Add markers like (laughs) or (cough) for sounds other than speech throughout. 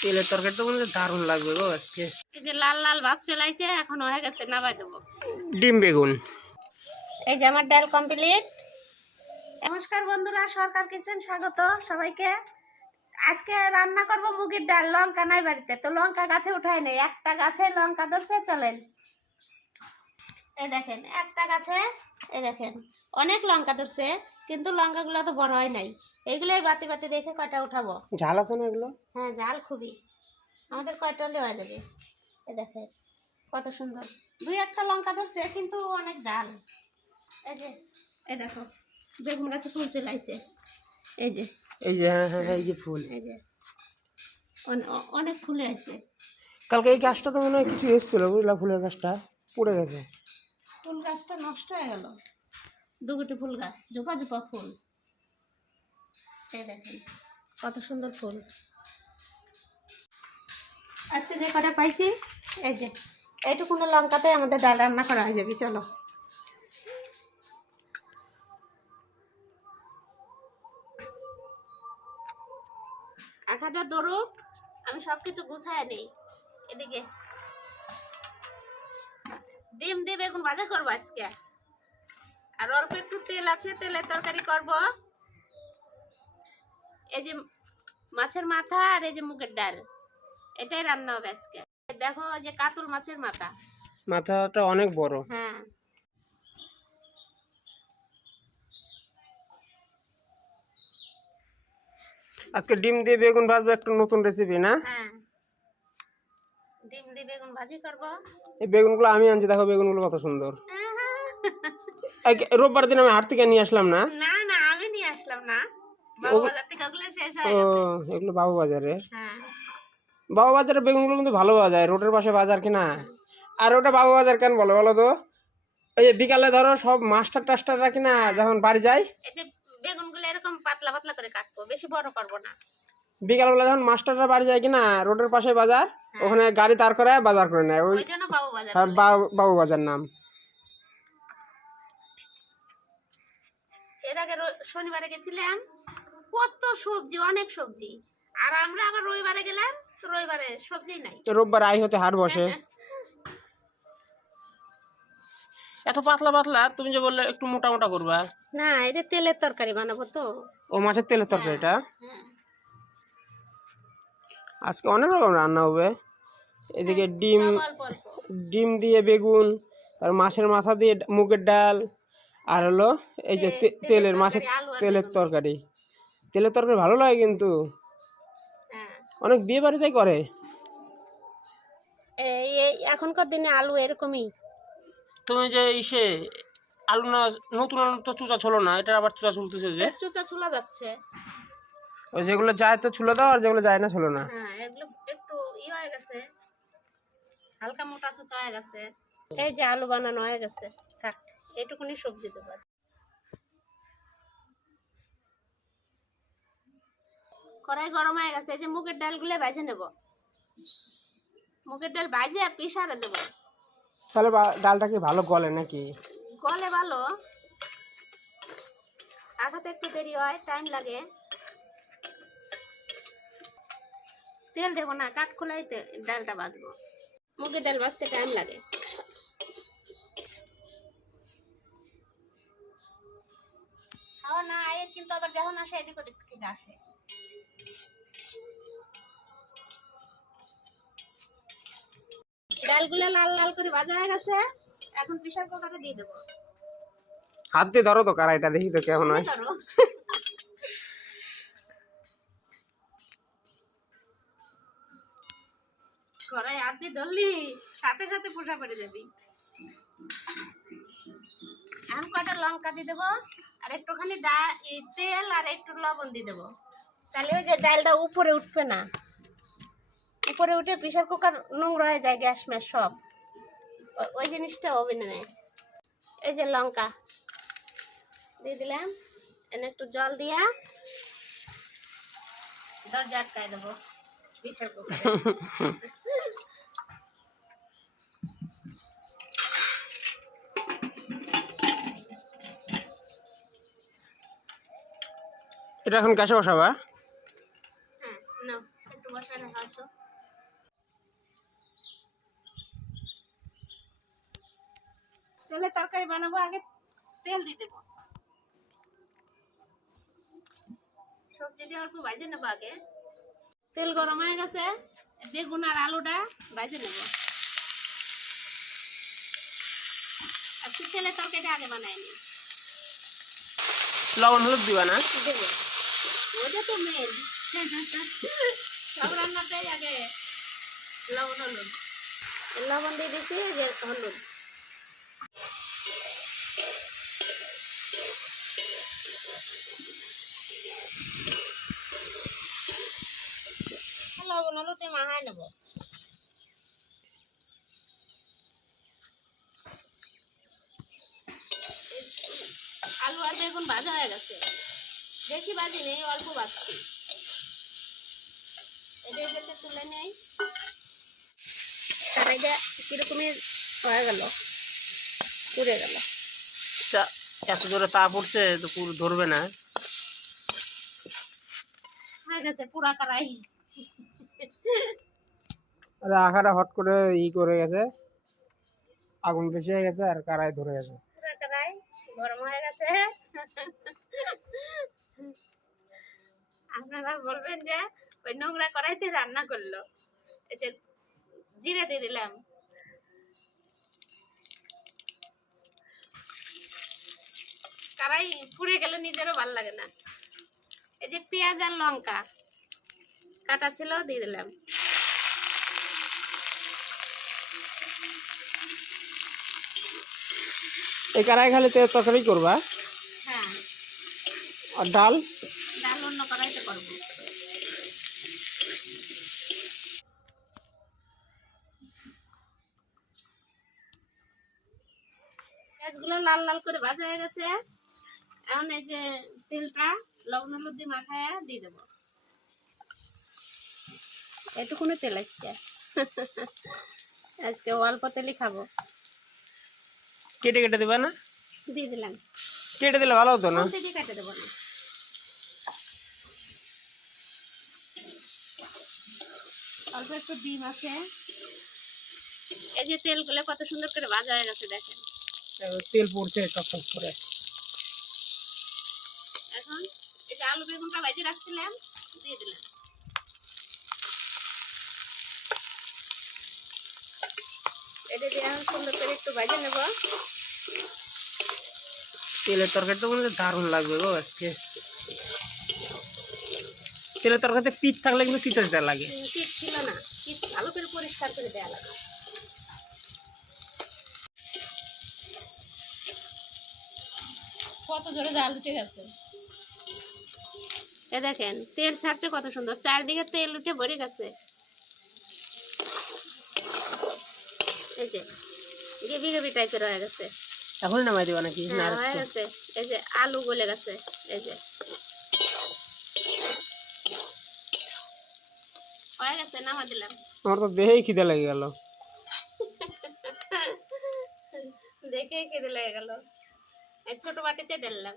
তেলের তরকারি তো মনে দারুণ লাগবে গো আজকে। এই যে লাল লাল ভাব চলাইছে এখন হয়ে গেছে নামাই দেবো। ডিম বেগুন। এই যে আমার ডাল কমপ্লিট। নমস্কার বন্ধুরা সরকার কিচেন স্বাগত সবাইকে। আজকে রান্না করব মুগের ডাল লঙ্কা নাই বাড়িতে তো লঙ্কা গাছে উঠাই নেই। একটা গাছে লঙ্কা ধরছে চলেন। এই দেখেন একটা গাছে এই দেখেন অনেক লঙ্কা ধরছে। কিন্তু লঙ্কাগুলো তো বড় হয় নাই। এইগুলোই বাতি বাতি দেখে কয়টা উঠাবো? ঝাল আছে না এগুলো? হ্যাঁ জাল খুবই। আমাদের কয়টা হলে হয়ে যাবে? এ দেখে কত সুন্দর। দুই একটা লঙ্কা ধরছে কিন্তু অনেক জাল এই যে এই দেখো বেগুন গাছে ফুল চলে এই যে এই যে হ্যাঁ হ্যাঁ হ্যাঁ, এই যে ফুল। এই যে অনেক ফুলে আছে। কালকে এই গাছটা তো মনে হয় কিছু এসেছিল বুঝলা ফুলের গাছটা? পড়ে গেছে। ফুল গাছটা নষ্ট হয়ে গেল। ডুগুটি ফুল গাছ জোপা জোপা ফুল। এই দেখেন, কত সুন্দর ফুল। আজকে যে কটা পাইছি, এই যে, এইটুকুনো লঙ্কাতে আমাদের ডাল রান্না করা হয়ে যাবে, চলো। হাজার দরুক, আমি সব কিছু গুছায় নেই, এদিকে। ডিম দিয়ে এখন বাজার করব আজকে। আর অল্প একটু তেল আছে তেলের তরকারি করব। এই যে মাছের মাথা আর এই যে মুগের ডাল এটাই রান্না হবে আজকে। দেখো এই যে কাতল মাছের মাথা। মাথাটা অনেক বড়। হ্যাঁ। আজকে ডিম দিয়ে বেগুন ভাজবো একটা নতুন রেসিপি না? হ্যাঁ। ডিম দিয়ে বেগুন ভাজি করব। এই বেগুনগুলো আমি আনছি দেখো বেগুনগুলো কত সুন্দর। এই রোববার দিন আমি হাট থেকে নিয়ে আসলাম না। না না আমি নিয়ে আসলাম না। বাবু হয়ে এগুলো বাবু হ্যাঁ। বাবু বেগুনগুলো কিন্তু ভালো পাওয়া যায় রোডের পাশে বাজার কিনা। আর ওটা বাবু বাজার কেন বলো বলো তো? যে বিকালে ধরো সব মাস্টার টাস্টাররা কিনা যখন বাড়ি যায় বেগুনগুলো এরকম পাতলা পাতলা করে কাটবো বেশি বড় করব না। বিকালবেলা যখন মাস্টাররা বাড়ি যায় কিনা রোডের পাশে বাজার ওখানে গাড়ি তার করে বাজার করে নেয়। ওই হ্যাঁ, বাবু বাজার নাম। এর আগে রো- শনিবারে গেছিলাম কত সবজি অনেক সবজি। আর আমরা আবার রবিবারে গেলাম তো রবিবারে সবজি নাই। রোববার আই হতে হাট বসে। এত পাতলা পাতলা তুমি যে বললে একটু মোটা মোটা করবা। না এটা তেলের তরকারি বানাবো তো। ও মাছের তেলের তরকারিটা হ্যাঁ। আজকে অনেক রকম রান্না হবে। এদিকে ডিম ডিম দিয়ে বেগুন আর মাছের মাথা দিয়ে মুগের ডাল আর হলো এই যে তেলের মাছের তেলের তরকারি। তেলের তরকারি ভালো লাগে কিন্তু। হ্যাঁ। অনেক বিয়ে বাড়িতেই করে। এই এই এখনকার দিনে আলু এরকমই। তুমি যে ইসে আলু না নতুন আলু তো চুচা ছিল না এটা আবার চুচা চলতেছে যে। চুচা চুলা যাচ্ছে। ওই যেগুলো যায় তো ছুলে দাও আর যেগুলো যায় না ছিল না। হ্যাঁ এগুলো একটু ই হয়ে গেছে। হালকা মোটা চুচা হয়ে গেছে। এই যে আলু বানানো হয়ে গেছে। এটুকুনি সবজি দেবো। কড়াই গরম হয়ে গেছে এই যে মুগের ডালগুলো ভেজে নেব। মুগের ডাল ভাজে পিসারে দেবো। তাহলে ডালটা কি ভালো গলে নাকি? গলে ভালো। আগাতে একটু দেরি হয় টাইম লাগে। তেল দেবো না কাঠ খোলাই ডালটা ভাজবো। মুগের ডাল ভাজতে টাইম লাগে। হাওয়া না আয়ে কিন্তু আবার যখন আসে এদিক ওদিক থেকে আসে। ডালগুলো লাল লাল করে ভাজা হয়ে গেছে এখন প্রেশার কুকারে দিয়ে দেবো। হাত দিয়ে ধরো তো কারাইটা দেখি তো কেমন হয়। কড়াই হাত দিয়ে ধরলি সাথে সাথে পোষা পড়ে যাবি। এখন কটা লঙ্কা দিয়ে দেবো? আর একটুখানি তেল আর একটু লবণ দিয়ে দেবো। তাহলে ওই যে ডালটা উপরে উঠবে না। উপরে উঠে প্রেশার কুকার নোংরা হয়ে যায় গ্যাস ম্যাস সব। ওই জিনিসটা হবে না এই যে লঙ্কা দিয়ে দিলাম। এনে একটু জল দিয়া দরজা আটকায় দেবো। প্রেশার কুকারে। (laughs) এটা এখন গ্যাসে বসাবা? হ্যাঁ তেলে তরকারি বানাবো আগে তেল দিয়ে দেবো। সবজিটা অল্প ভাজে নেব আগে। তেল গরম হয়ে গেছে বেগুন আর আলুটা ভাজে নেব। আজকে তেলের তরকারিটা আগে বানাই নি। লবণ হলুদ দিবা না? দেবো। ওটা তো মেন সব রান্নাটাই আগে লবণ হলুদ। লবণ দিয়ে দিচ্ছি যে হলুদ। লবণ হলুদ দিয়ে মাহাই নেব। আলু আর বেগুন ভাজা হয়ে গেছে। বেশি বাজি নেই অল্প বাজছি এটা এটাতে তুলে নেই। কড়াইটা কিরকমই হয়ে গেল? পুড়ে গেল। চা- এত জোরে তাপ উঠছে তো পুরো ধরবে না। হয়ে গেছে পুরা কড়াই। আরে আখাটা হট করে ই করে গেছে আগুন বেশি হয়ে গেছে আর কারাই ধরে গেছে। পুরা কড়াই গরম হয়ে গেছে। আপনারা বলবেন যে ওই নোংরা কড়াইতে রান্না করল। এই যে জিরে দিয়ে দিলাম। কড়াই পুড়ে গেলে নিজেরও ভালো লাগে না। এই যে পেঁয়াজ আর লঙ্কা কাটা ছিল দিয়ে দিলাম। এই কারাই খালি তরকারি করবা। হ্যাঁ। আর ডাল? কড়াইতে করব পেঁয়াজগুলো লাল লাল করে ভাজা হয়ে গেছে। এখন এই যে তেলটা লবণ হলুদ দিয়ে মাখায় দিয়ে দেবো। এটুকুনি তেল আসছে আজকে অল্প তেলই খাব। কেটে কেটে দিবা না? দিয়ে দিলাম। কেটে দিলে ভালো হতো না? কেটে দেবো না। অল্প একটু ডিম আছে। এই যে তেলগুলো কত সুন্দর করে ভাজা হয়ে গেছে দেখেন। তেল পড়ছে টক করে এখন এই যে আলু বেগুনটা ভাজি রাখছিলাম দিয়ে দিলাম। এটা দিয়ে সুন্দর করে একটু ভাজে নেব। তেলের তরকারি তো মনে দারুণ লাগবে গো আজকে। তেলের তরকারিতে পিঠ থাকলে কিন্তু তিতা তিতা লাগে। পিঠ ছিল না। পিঠ ভালো করে পরিষ্কার করে দেওয়া লাগে। কত জোরে জাল উঠে গেছে। এ দেখেন তেল ছাড়ছে কত সুন্দর। চারদিকে তেল উঠে ভরে গেছে। এই যে গেবি গেবি টাইপের গেছে। এখন নামাই দিবা নাকি? না আর হয়ে গেছে। এই যে আলু গলে গেছে। এই যে হয়ে গেছে নামা দিলাম। আমার তো দেহেই খিদে লেগে গেল। দেখে কেঁদে লেগে গেল। এই ছোট বাটিতে ঢেললাম।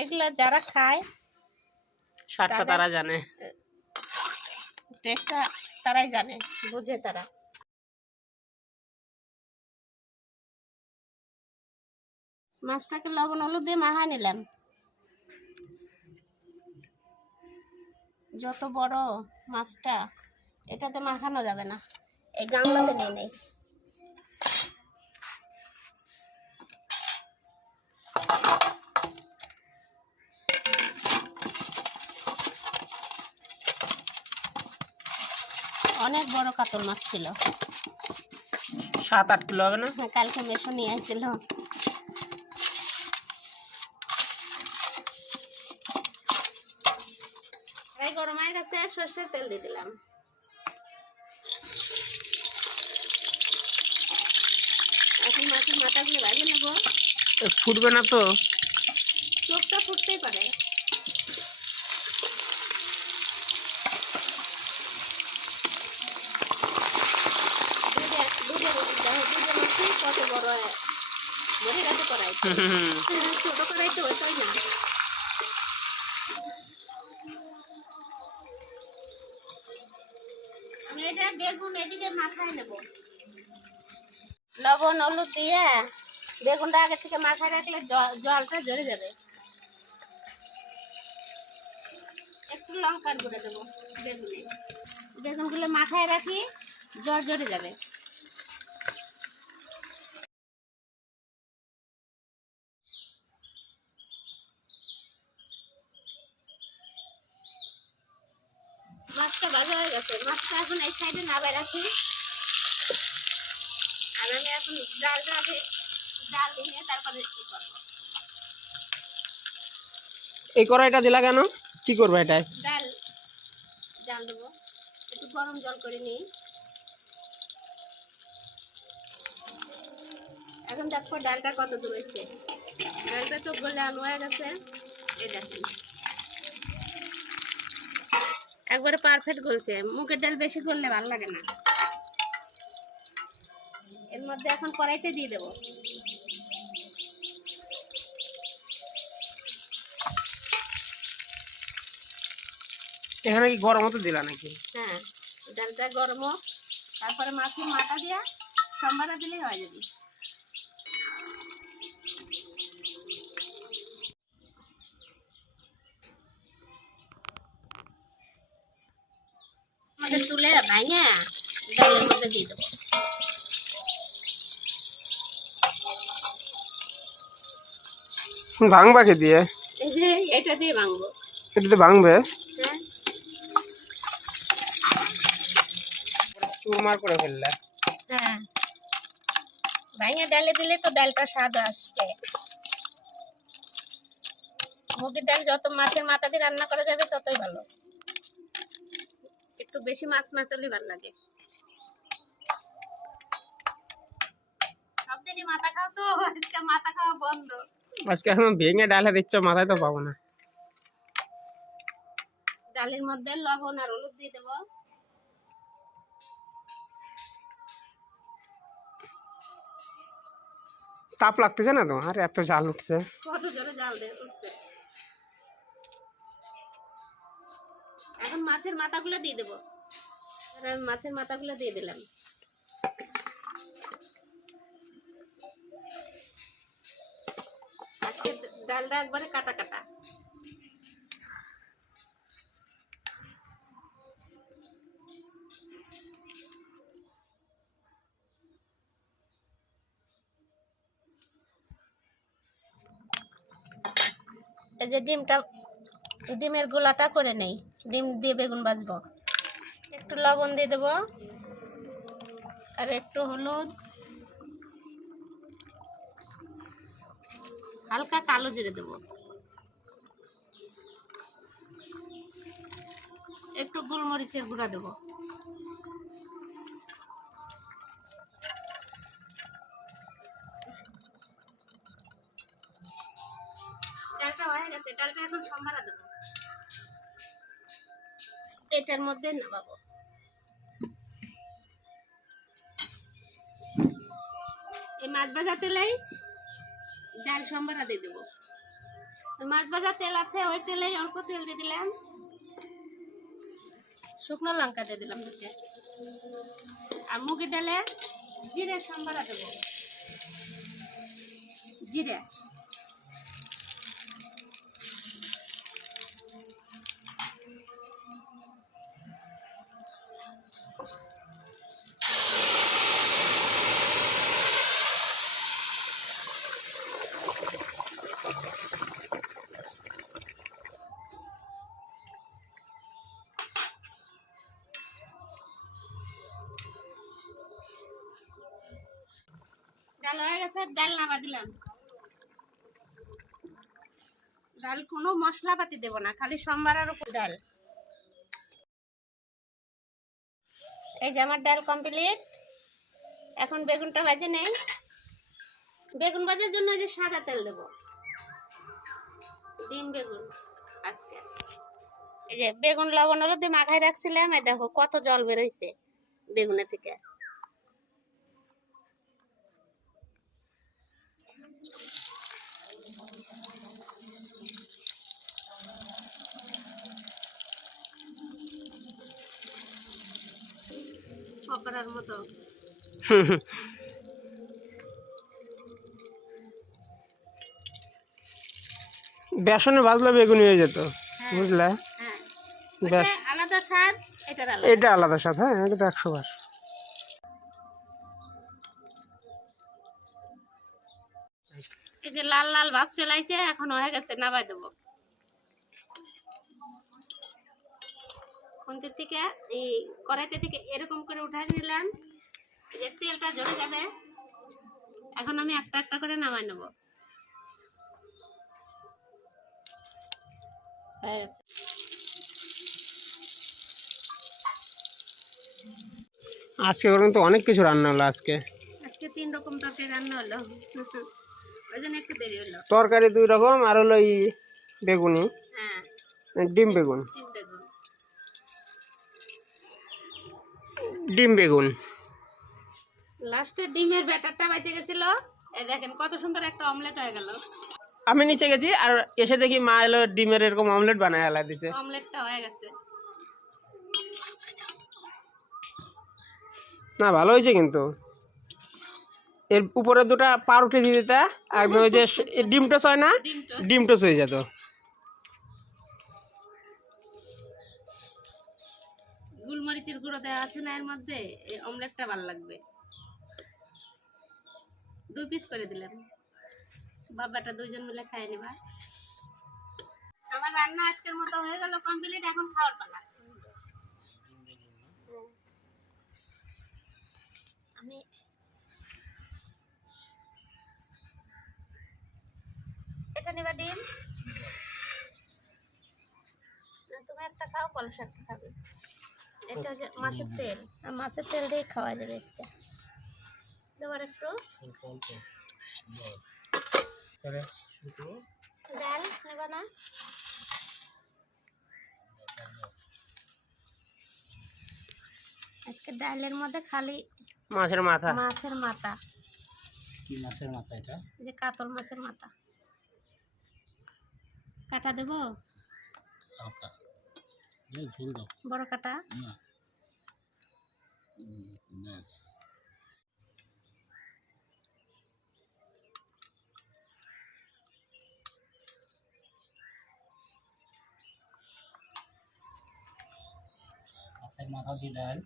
এগুলা যারা খায় তারা জানে। টেস্টটা তারাই জানে বুঝে তারা। মাছটাকে লবণ হলুদ দিয়ে মাখা নিলাম। যত বড় মাছটা এটাতে মাখানো যাবে না। এই গামলাতে নিয়ে নেই। অনেক বড় কাতল মাছ ছিল। সাত আট কিলো হবে না? হ্যাঁ, কালকে মেশো নিয়ে আসছিল। গরম হয়ে গেছে সর্ষের তেল দিয়ে দিলাম। এখন মাছের মাথাগুলো ভাজে নেব। ফুটবে না তো? চোখটা ফুটতেই পারে। কত বড় গেছে কড়াই ছোট করাই তো না আমি এটা বেগুন এদিকে মাথায় নেব। লবণ হলুদ দিয়ে বেগুনটা আগে থেকে মাথায় রাখলে জলটা ঝরে যাবে। একটু লঙ্কার করে দেবো বেগুনে। বেগুনগুলো মাথায় রাখি জল ঝরে যাবে মাছটা ভালো হয়ে গেছে মাছটা এই নামাই রাখি আর আমি এখন ডালটা ডাল দিয়ে তারপরে কি করব? এই কড়াইটা দিলা কেন? কি করবে এটাই ডাল ডাল দেবো। একটু গরম জল করে নিই। এখন দেখো ডালটা কত দূর হচ্ছে ডালটা তো গলে আলু হয়ে গেছে। এই দেখুন। একবারে পারফেক্ট গলছে মুগের ডাল বেশি করলে ভালো লাগে না। এর মধ্যে এখন কড়াইতে দিয়ে দেবো। এখানে কি গরম মতো দিলা নাকি? হ্যাঁ ডালটা গরম তারপরে মাছের মাথা দিয়া সম্বারা দিলেই হয়ে যাবে। আমাদের তুলে ভাঙে ডালের মধ্যে দিয়ে দেবো ভাঙবাকে দিয়ে এই যে এটা দিয়ে ভাঙবো এটাতে ভাঙবে হ্যাঁ চুরমার করে ফেললে হ্যাঁ ভাঙে ডালে দিলে তো ডালটা স্বাদ আসবে মুগের ডাল যত মাছের মাথা দিয়ে রান্না করা যাবে ততই ভালো একটু বেশি মাছ মাছ হলে ভালো লাগে। মাথা খাও তো আজকে মাথা খাওয়া বন্ধ। আজকে এখন ভেঙে ডালে দিচ্ছ মাথায় তো পাবো না। ডালের মধ্যে লবণ আর হলুদ দিয়ে দেবো। তাপ লাগতেছে না তো আর এত জাল উঠছে। কত জোরে জাল উঠছে। এখন মাছের মাথাগুলো দিয়ে দেবো। আমি মাছের মাথাগুলো দিয়ে দিলাম। ডালটা একবারে কাটা কাটা। এই যে ডিমটা ডিমের গোলাটা করে নেই। ডিম দিয়ে বেগুন ভাজবো। একটু লবণ দিয়ে দেবো। আর একটু হলুদ। হালকা কালো জিরে দেবো। একটু গোলমরিচের গুঁড়া দেবো। ডালটা হয়ে গেছে। ডালটা এখন সম্ভারা দেবো। এটার মধ্যে নামাবো। এই মাছ ভাজা তেলেই ডাল সম্ভারা দিয়ে দেবো। মাছ ভাজা তেল আছে, ওই তেলেই অল্প তেল দিয়ে দিলাম। শুকনো লঙ্কা দিয়ে দিলাম আর মুগের ডালে জিরে সম্ভারা দেবো। জিরে। ডাল হয়ে গেছে, ডাল নামা দিলাম। ডাল কোনো মশলাপাতি দেব না, খালি সোমবারের উপর ডাল। এই যে আমার ডাল কমপ্লিট এখন বেগুনটা ভাজে নেই। বেগুন ভাজার জন্য এই যে সাদা তেল দেব। ডিম, বেগুন, আজকে। এই যে বেগুন লবণ, হলুদ মাখায় রাখছিলাম, এই দেখো কত জল বেরোইছে বেগুনের থেকে। পকোড়ার মতো। বেসনে ভাজলে বেগুনি হয়ে যেত হ্যাঁ। বুঝলে? হ্যাঁ। আলাদা স্বাদ এটা আলাদা সাথে হ্যাঁ এটা একশো বার। এই যে লাল লাল ভাব চলাইছে এখন হয়ে গেছে নামাই দেবো। খুন্তির থেকে এই কড়াইতে থেকে এরকম করে উঠাই নিলাম যে তেলটা ঝরে যাবে। এখন আমি একটা একটা করে নামাই নেব। হয়ে আজকে বলুন তো অনেক কিছু রান্না হলো আজকে। আজকে তিন রকম তরকারি রান্না হলো। ওই জন্য একটু দেরি হলো। তরকারি দুই রকম আর হলো এই বেগুনি। হ্যাঁ। ডিম বেগুন তিন বেগুন ডিম বেগুন। লাস্টে ডিমের ব্যাটারটা বেঁচে গেছিল। এই দেখেন কত সুন্দর একটা অমলেট হয়ে গেল। আমি নিচে গেছি আর এসে দেখি মা এলো ডিমের এরকম অমলেট বানায় হেলা দিছে। অমলেটটা হয়ে গেছে। না ভালো হয়েছে কিন্তু। এর উপরে দুটা পাউরুটি দিয়ে দিতে একদম ওই যে ডিম টোস হয় না ডিমটা ডিম টোস হয়ে যেত। গুলমরিচের গুঁড়ো দেওয়া আছে না এর মধ্যে? এই অমলেটটা ভালো লাগবে। দুই পিস করে দিলাম। বাবাটা দুইজন মিলে খাই নিবা আমার রান্না আজকের মতো হয়ে গেল কমপ্লিট এখন খাওয়ার পালা। আমি এটা নিবা ডিম। তুমি একটা খাও খাবে এটা হচ্ছে মাছের তেল। আর মাছের তেল দিয়ে খাওয়া যাবে আজকে। দেবার একটু ডাল নেবা না? আজকে ডালের মধ্যে খালি মাছের মাথা। মাছের মাথা। কি মাছের মাথা এটা? যে কাতল মাছের মাথা। কাটা দেবো? হালকা বড় কাটা। ব্যাস। মাছের মাথা দিয়ে ডাল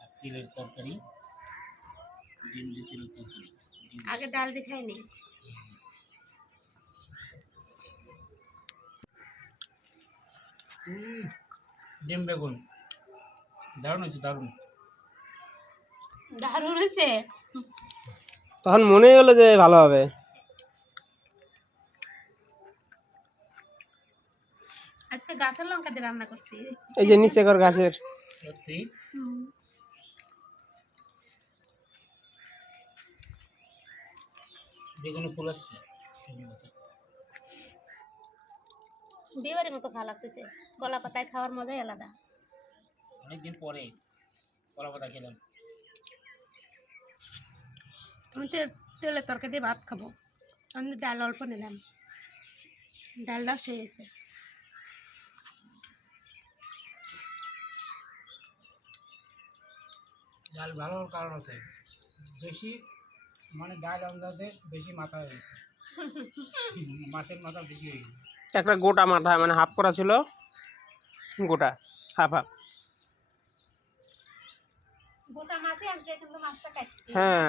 আর তিলের তরকারি ডিম দিয়ে তিলের তরকারি। আগে ডাল দেখাই নি হুম, ডিম বেগুন। দারুণ হয়েছে দারুণ। দারুণ হয়েছে? তখন মনে হলো যে ভালো হবে। আজকে গাছের লঙ্কা দিয়ে রান্না করছি। এই যে নিচে কর গাছের। সত্যি? হুম। বেগুনে ফুল আসছে। বিয়েবাড়ির মতো ভালো লাগতেছে। কলা পাতায় খাওয়ার মজাই আলাদা। অনেকদিন পরে কলা পাতা খেলাম। আমি তো তেলের তরকারি দিয়ে ভাত খাব। আমি ডাল অল্প নিলাম। ডালটা শেষ ডাল ভালো হওয়ার কারণ আছে। বেশি মানে ডাল আন্দাজে বেশি মাথা হয়ে গেছে। (laughs) মাছের মাথা বেশি হয়ে গেছে। একটা গোটা মাথা মানে হাফ করা ছিল গোটা হাফ হাফ হ্যাঁ।